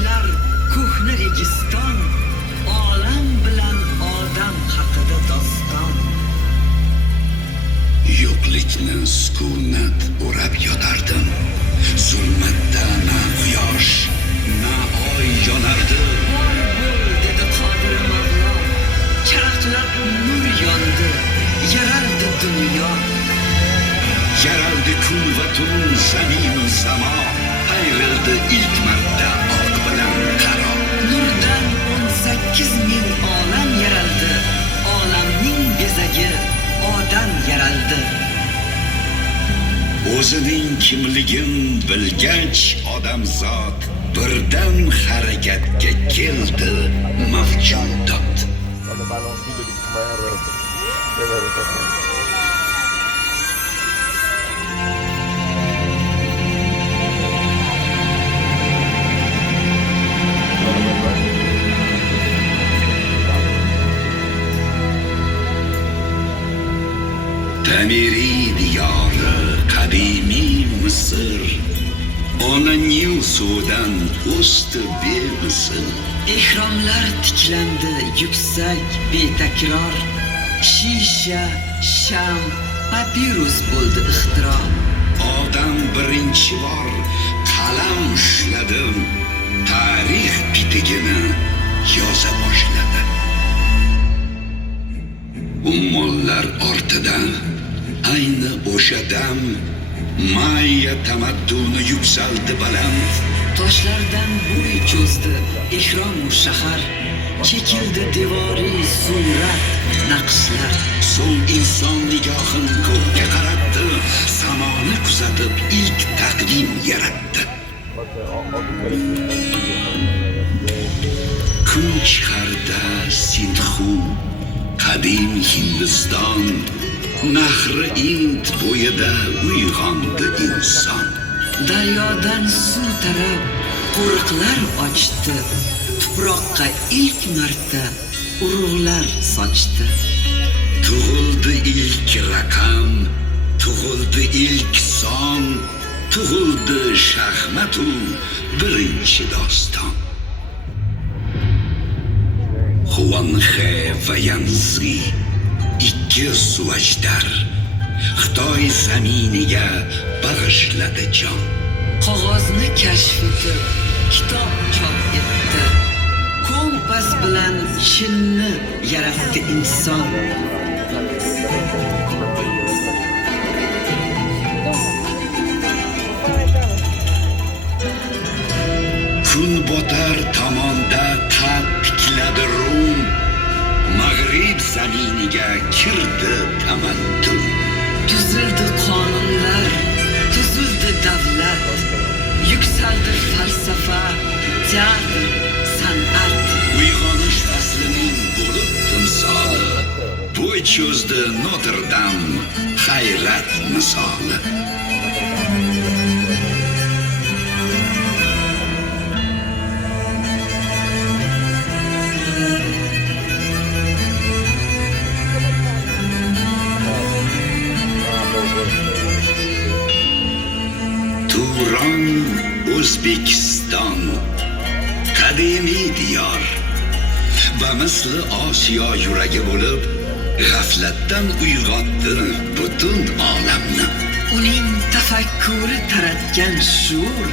tashlar ko'hna registon, olam bilan odam haqida doston. Yo'qlikni sukunat o'rab yotardim. Zulmatda na quyosh, na oy yonardi. Bor bo'l dedi Qodir Mavlo, charaqlab nur yondi, yaraldi dunyo. Yaraldi kun va tun, zamin va samo, ayrildi ilk marta oq bilan qaro. Nurdan 18 ming olam yaraldi, olamning bezagi odam yaraldi. O'zining kimligin bilgach odamzod birdan harakatga keldi mavjudot. Tamiriy diyori qadimiy Misr, ona Nil suvdan o'sdi bemisl. Ehromlar tiklandi yuksak betakror, shisha, sham, papirus bo'ldi ixtiro. Odam birinchi bor qalam ushladi, tarix bitigini yoza boshladi. Ummollar ortidan ayni o'sha dam Mayya tamadduni yuksaldi baland. Toshlardan bo'y cho'zdi ehrom shahar, chekildi devoriy surat naqshlar. So'ng inson nigohin ko'kka qaratdi, samoni kuzatib ilk taqvim yaratdi. Kun chiqarda Sindhu, qadim Hindiston, nahri Ind bo'yida uyg'ondi inson. Daryodan suv tarab qo'riqlar ochdi, tuproqqa ilk marta urug'lar sochdi. Tug'ildi ilk raqam, tug'ildi ilk son, tug'ildi shaxmatu birinchi doston. Xuanxe va Yanzi, ikki suvajdar, Xitoy zaminiga bag'ishladi jon. Qog'ozni kashf etib kitob chop etdi, kompas bilan chinni yaratdi inson. Kun botar tomonda qad tikladi Rum, Mag'rib zaminiga kirdi tamaddun. Tuzildi qonunlar, tuzildi davlat, yuksaldi falsafa, teatr, san'at. Uyg'onish faslining bo'lib timsoli, bo'y cho'zdi Notre-Dame hayrat misoli. Turon, O'zbekiston, qadimiy diyor va misli Osiyo yuragi bo'lib, g'aflatdan uyg'otdi butun olamni. Uning tafakkuri taratgan shuur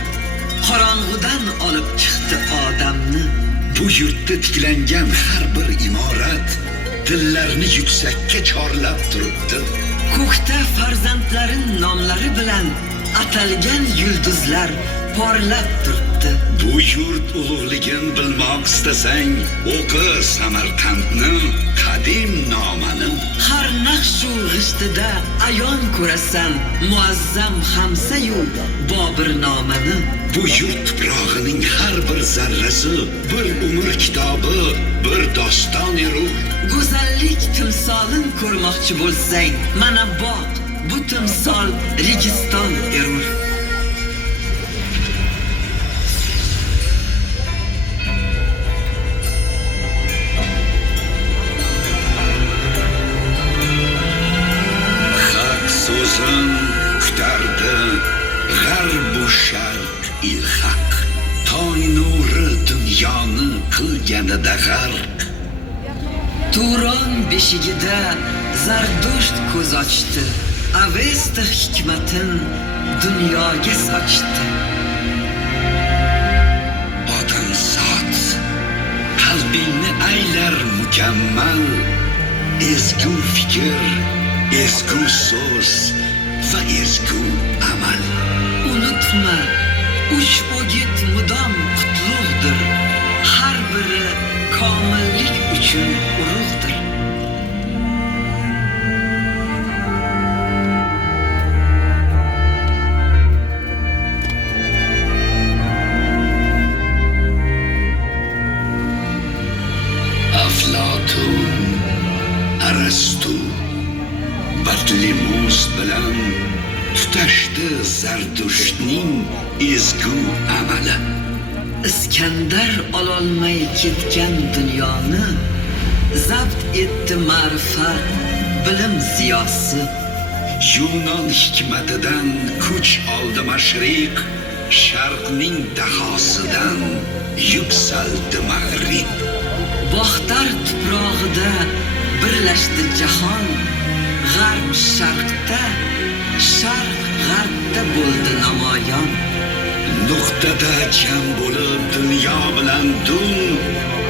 qorong'udan olib chiqdi odamni. Bu yurtda tiklangan har bir imorat dillarni yuksakka chorlab turibdi. Ko'kda farzandlarin nomlari bilan atalgan yulduzlar porlab turibdi. Bu yurt ulug'ligin bilmoq istasang, o'qi Samarqandni qadim nomani. Har naqshu g'ishtida ayon ko'rasan muazzam Hamsayu Bobir nomani. Bu yurt tuprog'ining har bir zarrasi bir umr kitobi, bir doston ruh. Go'zallik timsolin ko'rmoqchi bo'lsang, mana boq, bu timsol Registon erur. Haq so'zin kutardi g'arb u sharq ilhaq. Tong nuri dunyoni qilganida g'arq. Turon beshigida Zardusht ko'z ochdi, Avesta hikmatin dunyoga sochdi. Odamzod qalbingni aylar mukammal, ezgu fikr, ezgu so'z va ezgu amal. Unutma, uch o'git mudom qutlug'dir, har biri komillik uchun urug'dir. Aflotun, Arastu, Batlimuz bilan tutashdi Zardushtning ezgu amali. Iskandar ololmay ketgan dunyoni zabt etdi ma'rifat, bilim ziyosi. Yunon hikmatidan kuch oldi mashriq, sharqning dahosidan yuksaldi mag'rib. Bog'tar tuprog'ida birlashdi jahon, g'arb sharqda, sharq g'arbda bo'ldi namoyon. Nuqtada jam bo'lib dunyo bilan dun,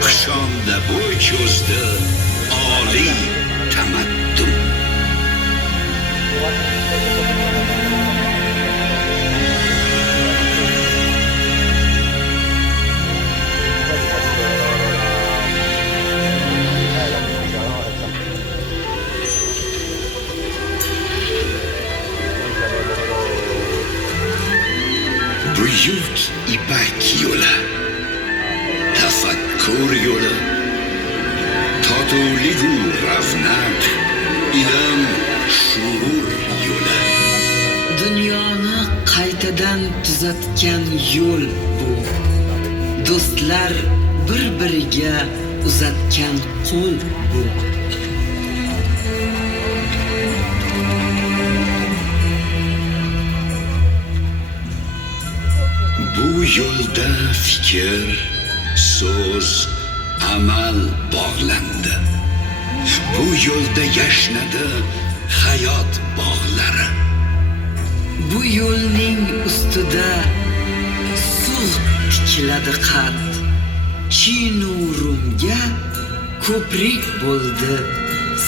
qushonda bo'y cho'zdi oliy tamaddun. Buyuk ipak yo'li, tafakkur yo'li, totuvligu ravnaq, ilm, shuur yo'li. Dunyoni qaytadan tuzatgan yo'l bu. Do'stlar bir-biriga uzatgan qo'l bu. Bu yo'lda fikr, so'z, amal bog'landi. Bu yo'lda yashnadi hayot bog'lari. Bu yo'lning ustida suv tikiladi qad. Chinurumga ko'prik bo'ldi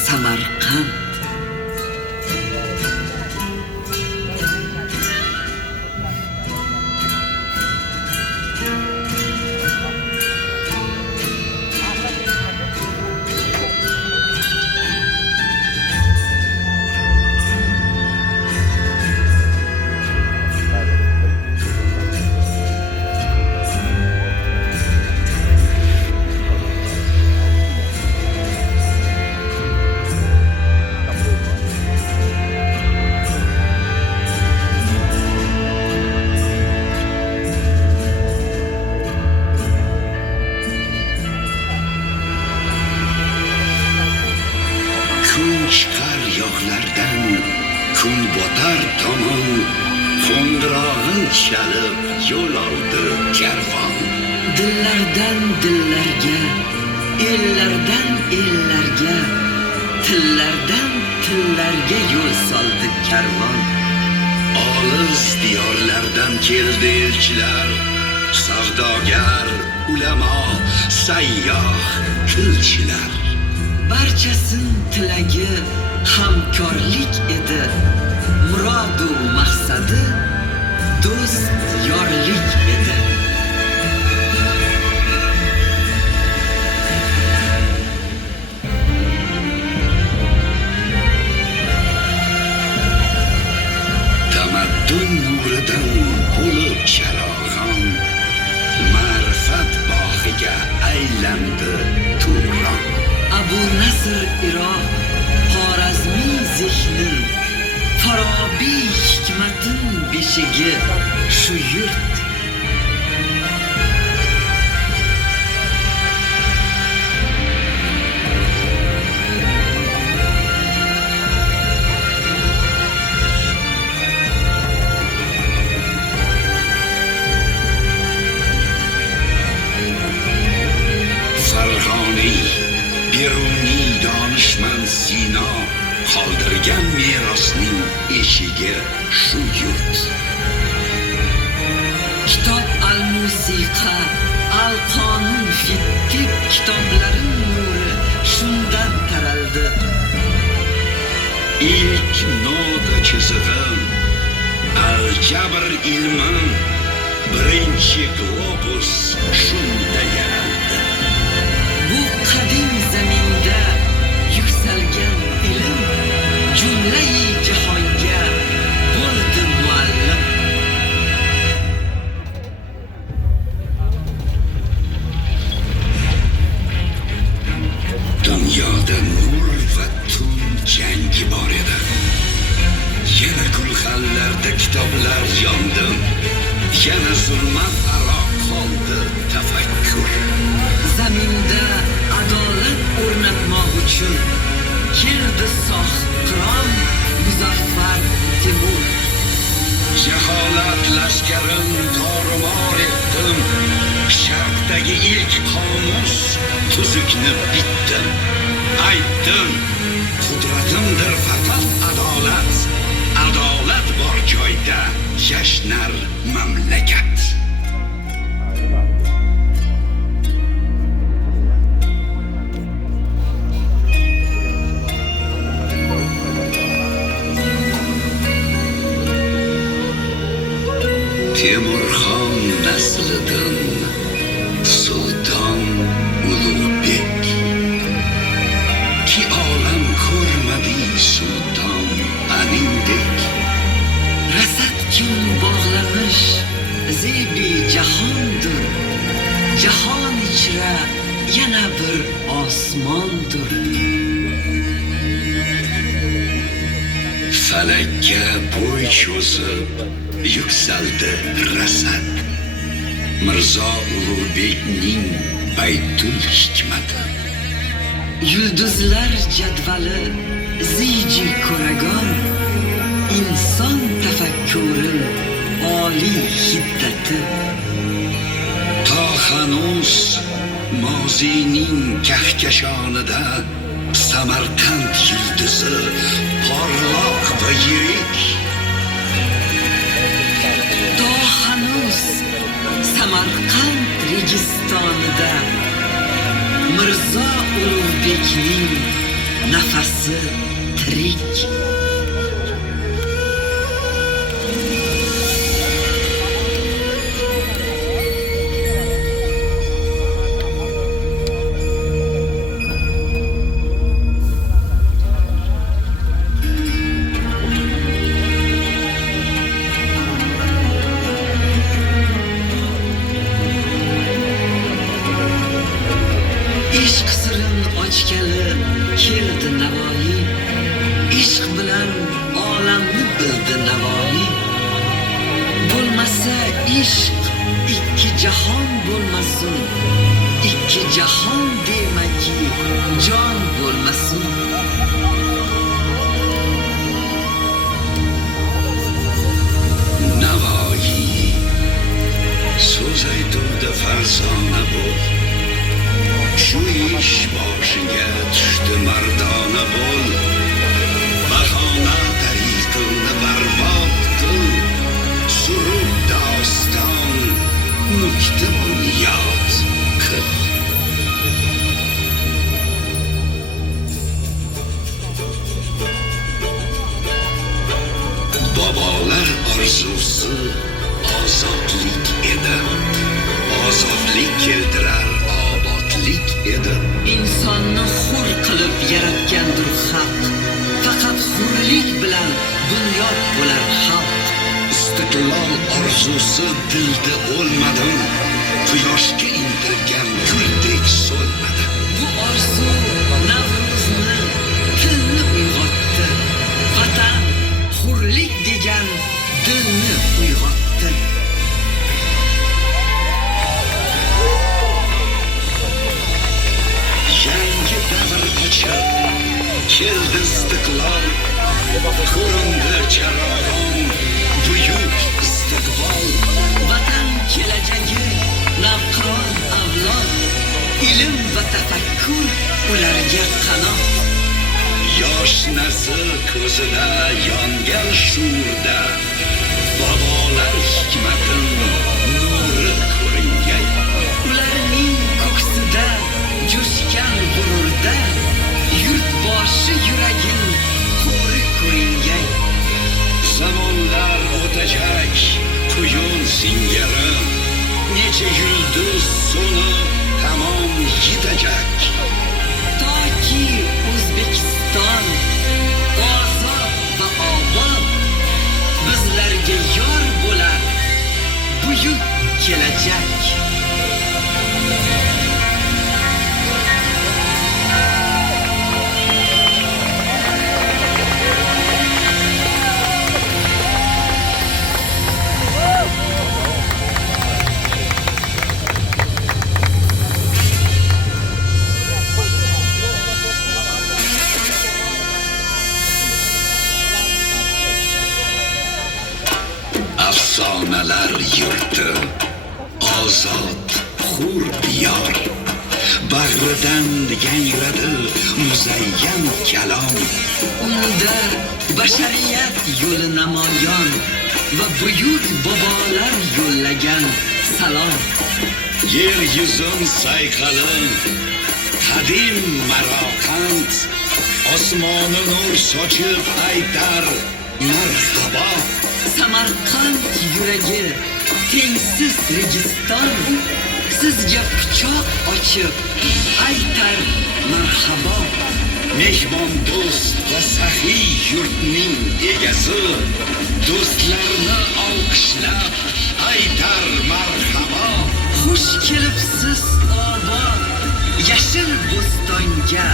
Samarqand. Kun chiqar yoqlardan, kun botar tomon, qo'ng'irog'in chalib yo'l oldi karvon. Dillardan dillarga, ellardan ellarga, tillardan tillarga yo'l soldi karvon. Olis diyorlardan keldi elchilar, savdogar, ulamo, sayyoh, tilchilar. Barchasin tilagi hamkorlik edi, murodu maqsadi do'st yorlik edi. Tamaddun nuridan bo'lib charog'on, ma'rifat bog'iga aylandi Turon. Abu Nasr Iroq, Xorazmiy zehnin, Farobiy hikmatin beshigi shu yurt. beshigi shu yurt. Kitob al-musiqa, al-qonun fitib kitoblarin nuri shundan taraldi. İlk noda chizig'im, al-jabr ilmim, birinchi globus shunda yaraldi. Bu qadim zaminda yuksalgan ilm jumlai jahonga bo'ldi muallim. Dunyoda nur va tun jangi bor edi. Yana gulxanlarda kitoblar yondim. Yana zulmat aro qoldi tafakkur. Zaminda adolat o'rnatmoq uchun keldi sohqiron Muzaffar Temur. Jaholat lashkarin tormor etdim. Sharqdagi ilk qomus tuzukni bitdim. Aytdim, qudratimdir faqat adolat. Adolat bor joyda yashnar mamlakat. Temurxon naslidan Sulton Ulug'bek, ki olam ko'rmadi sulton anindek. Rasad kim bog'lamış zebi jahondir. Jahon ichra yana bir osmondir. Falakka bo'y cho'zib yuksaldi rasad. Mirzo Ulug'bekning baytul hikmati. Yulduzlar jadvali ziyji ko'ragon, inson tafakkurin oliy hiddati. Ta hanuz mozining kahkashonida Samarqand yulduzi porloq va yirik. To hanuz Samarqand registonida Mirzo Ulug'bekning nafasi tirik. Ishq sirin ochgani keldi Navoiy. Ishq bilan olamni bildi Navoiy. Bo'lmasa ishq ikki jahon bo'lmasin. Ikki jahon demaki jon bo'lmasin. Navoiy so'z aytuvdi farzona bo'l. Shu ish boshiga tushdi mardona bo'l. Bahona tariqilni barbod qil. Surub doston nukta bunyod qil. Bobolar orzusi ozodlik edi. Ozodlik keltirar obodlik edi. İnsonni hur qilib yaratgandir haq. Faqat hurlik bilan bunyod bo'lar xalq. Istiqlol orzusi dilda o'lmadim. Quyoshga intilgan guldek so'lmadi. Bu orzu Navro'zni tilni uyg'otdi. Vatan hurlik degan dilni uyg'otdi. Yangi davr ochib keldi istiqlol. Ko'rindi charog'on buyuk istiqbol. Vatan kelajagi navqiron avlod. Ilm va tafakkur ularga qanot. Yosh oshnasi ko'zida yongan shuurda bobolar hikmatin nuri ko'ringay. Ularning ko'ksida jo'shgan g'ururda yurtboshi yuragin qo'ri ko'ringay. Zamonlar o'tacak, quyun singari, necha yulduz so'nib tamom yetacak. Toki O'zbekiston ozod va obod, bizlarga yor bo'lar buyuk kelajak. Afsonalar yurti, ozod, hur diyor, bag'ridan yangradi muzayyan kalom. Unda bashariyat yo'li namoyon va buyuk bobolar yo'llagan salom. Yer yuzin sayqali, qadim maroqand, osmoni nur sochib aytar marhabo. Samarqand yuragi tengsiz Registon sizga quchoq ochib aytar marhabo. Mehmon do'st va saxiy yurtning egasi do'stlarni olqishlab aytar marhabo. Xush kelibsiz obod yashil bo'stonga,